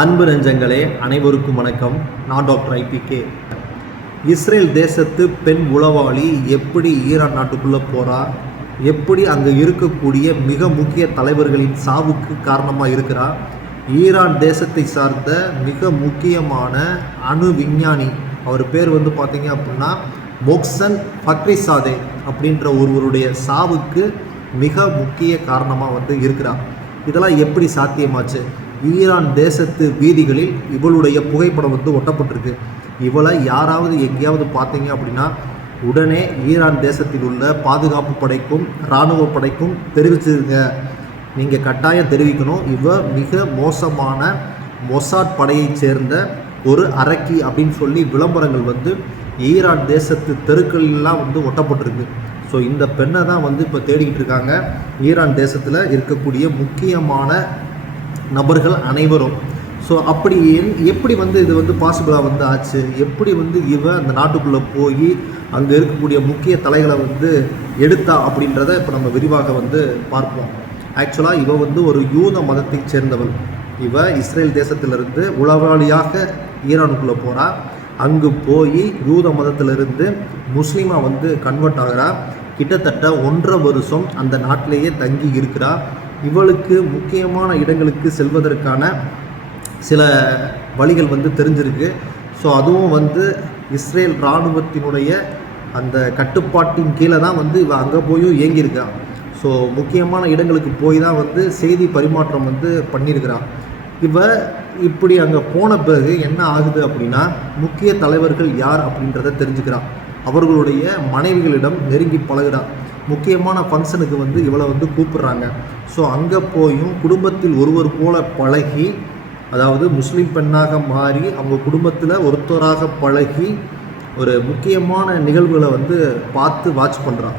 அன்பு நெஞ்சங்களே அனைவருக்கும் வணக்கம். நான் டாக்டர் ஐபிகே இஸ்ரேல் தேசத்து பெண் உளவாளி எப்படி ஈரான் நாட்டுக்குள்ளே போகிறா எப்படி அங்கே இருக்கக்கூடிய மிக முக்கிய தலைவர்களின் சாவுக்கு காரணமாக இருக்கிறா? ஈரான் தேசத்தை சார்ந்த மிக முக்கியமான அணு விஞ்ஞானி அவர் பேர் வந்து பார்த்திங்க அப்படின்னா மொக்சன் ஃபக்ரிசாதே அப்படின்ற ஒருவருடைய சாவுக்கு மிக முக்கிய காரணமாக வந்து இருக்கிறார். இதெல்லாம் எப்படி சாத்தியமாச்சு? ஈரான் தேசத்து வீதிகளில் இவளுடைய புகைப்படம் வந்து ஒட்டப்பட்டிருக்கு. இவளை யாராவது எங்கேயாவது பார்த்தீங்க அப்படின்னா உடனே ஈரான் தேசத்தில் உள்ள பாதுகாப்பு படைக்கும் இராணுவ படைக்கும் தெரிவிச்சிருங்க. நீங்கள் கட்டாயம் தெரிவிக்கணும். இவ மிக மோசமான மொசாட் படையைச் சேர்ந்த ஒரு அரக்கி அப்படின்னு சொல்லி விளம்பரங்கள் வந்து ஈரான் தேசத்து தெருக்களெல்லாம் வந்து ஒட்டப்பட்டிருக்கு. ஸோ இந்த பெண்ணை தான் வந்து இப்போ தேடிக்கிட்டு இருக்காங்க. ஈரான் தேசத்தில் இருக்கக்கூடிய முக்கியமான நபர்கள் அனைவரும். ஸோ அப்படி என்- எப்படி வந்து இது வந்து பாசிபிளாக வந்து ஆச்சு? எப்படி வந்து இவன் அந்த நாட்டுக்குள்ளே போய் அங்கே இருக்கக்கூடிய முக்கிய தலைகளை வந்து எடுத்தா அப்படின்றத இப்போ நம்ம விரிவாக வந்து பார்ப்போம். ஆக்சுவலாக இவ வந்து ஒரு யூத மதத்தை சேர்ந்தவள். இவ இஸ்ரேல் தேசத்திலிருந்து உளவாளியாக ஈரானுக்குள்ளே போகிறா அங்கு போய் யூத மதத்திலிருந்து முஸ்லீமாக வந்து கன்வெர்ட் ஆகிறா. கிட்டத்தட்ட ஒன்றரை வருஷம் அந்த நாட்டிலேயே தங்கி இருக்கிறா. இவளுக்கு முக்கியமான இடங்களுக்கு செல்வதற்கான சில வழிகள் வந்து தெரிஞ்சிருக்கு. ஸோ அதுவும் வந்து இஸ்ரேல் இராணுவத்தினுடைய அந்த கட்டுப்பாட்டின் கீழே தான் வந்து இவள் அங்கே போயும் இயங்கியிருக்கா. ஸோ முக்கியமான இடங்களுக்கு போய் தான் வந்து செய்தி பரிமாற்றம் வந்து பண்ணியிருக்கிறான் இவ இப்படி அங்கே போன பிறகு என்ன ஆகுது அப்படின்னா முக்கிய தலைவர்கள் யார் அப்படின்றத தெரிஞ்சுக்கிறான் அவர்களுடைய மனைவிகளிடம் நெருங்கி பழகிறான் முக்கியமான ஃபங்க்ஷனுக்கு வந்து இவளை வந்து கூப்பிடுறாங்க. ஸோ அங்கே போயும் குடும்பத்தில் ஒருவர் போல பழகி அதாவது முஸ்லீம் பெண்ணாக மாறி அவங்க குடும்பத்தில் ஒருத்தராக பழகி ஒரு முக்கியமான நிகழ்வுகளை வந்து பார்த்து வாட்ச் பண்ணுறான்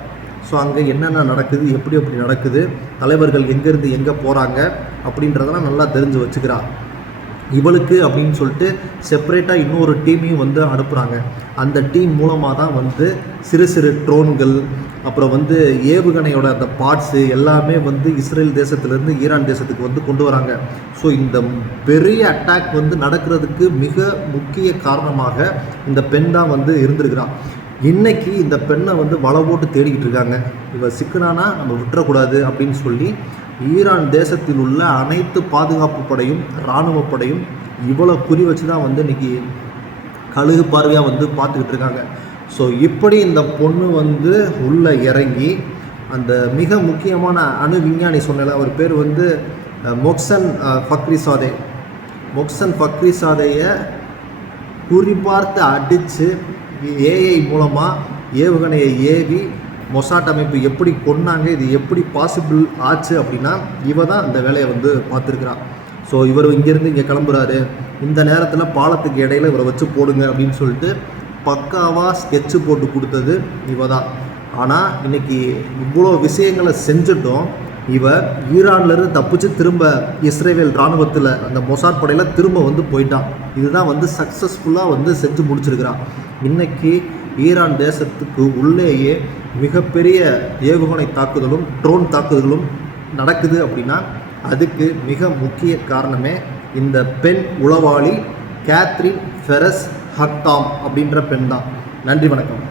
ஸோ அங்கே என்னென்ன நடக்குது எப்படி எப்படி நடக்குது தலைவர்கள் எங்கேருந்து எங்கே போகிறாங்க அப்படின்றதெல்லாம் நல்லா தெரிஞ்சு வச்சுக்கிறான். இவளுக்கு அப்படின்னு சொல்லிட்டு செப்பரேட்டாக இன்னொரு டீமையும் வந்து அனுப்புகிறாங்க அந்த டீம் மூலமாக தான் வந்து சிறு சிறு ட்ரோன்கள் அப்புறம் வந்து ஏவுகணையோட அந்த பார்ட்ஸு எல்லாமே வந்து இஸ்ரேல் தேசத்துலேருந்து ஈரான் தேசத்துக்கு வந்து கொண்டு வராங்க. ஸோ இந்த பெரிய அட்டாக் வந்து நடக்கிறதுக்கு மிக முக்கிய காரணமாக இந்த பெண் தான் வந்து இருந்திருக்கிறான் இன்றைக்கி இந்த பெண்ணை வந்து வள போட்டு தேடிக்கிட்டு இருக்காங்க. இவள் சிக்கனானா நம்ம விட்டுறக்கூடாது அப்படின்னு சொல்லி ஈரான் தேசத்தில் உள்ள அனைத்து பாதுகாப்பு படையும் இராணுவ படையும் இவ்வளோ குறி வச்சு தான் வந்து இன்னைக்கு கழுகு பார்வையாக வந்து பார்த்துக்கிட்டு இருக்காங்க. ஸோ இப்படி இந்த பொண்ணு வந்து உள்ளே இறங்கி அந்த மிக முக்கியமான அணு விஞ்ஞானி சொன்னல அவர் பேர் வந்து மொக்சன் ஃபக்ரிசாதே. மொக்சன் ஃபக்ரிசாதையை குறிபார்த்து அடித்து ஏஐ மூலமாக ஏவுகணையை ஏவி மொசாட் அமைப்பு எப்படி கொன்னாங்க இது எப்படி பாசிபிள் ஆச்சு அப்படின்னா இவ தான் இந்த வேலையை வந்து பார்த்துருக்குறான் ஸோ இவர் இங்கேருந்து இங்கே கிளம்புறாரு. இந்த நேரத்தில் பாலத்துக்கு இடையில இவரை வச்சு போடுங்க அப்படின்னு சொல்லிட்டு பக்காவாக ஸ்கெட்சு போட்டு கொடுத்தது இவ தான். ஆனால் இன்னைக்கு இவ்வளோ விஷயங்களை செஞ்சுட்டோம் இவ ஈரான்லேருந்து தப்பிச்சு திரும்ப இஸ்ரேல் இராணுவத்தில் அந்த மொசாட் படையில் திரும்ப வந்து போயிட்டான். இதுதான் வந்து சக்ஸஸ்ஃபுல்லாக வந்து செஞ்சு முடிச்சிருக்கிறான் இன்னைக்கு ஈரான் தேசத்துக்கு உள்ளேயே மிகப்பெரிய ஏவுகணை தாக்குதலும் ட்ரோன் தாக்குதலும் நடக்குது அப்படின்னா அதுக்கு மிக முக்கிய காரணமே இந்த பெண் உளவாளி கேத்ரின் ஃபெரஸ் ஹட்டாம் அப்படின்ற பெண் தான் நன்றி வணக்கம்.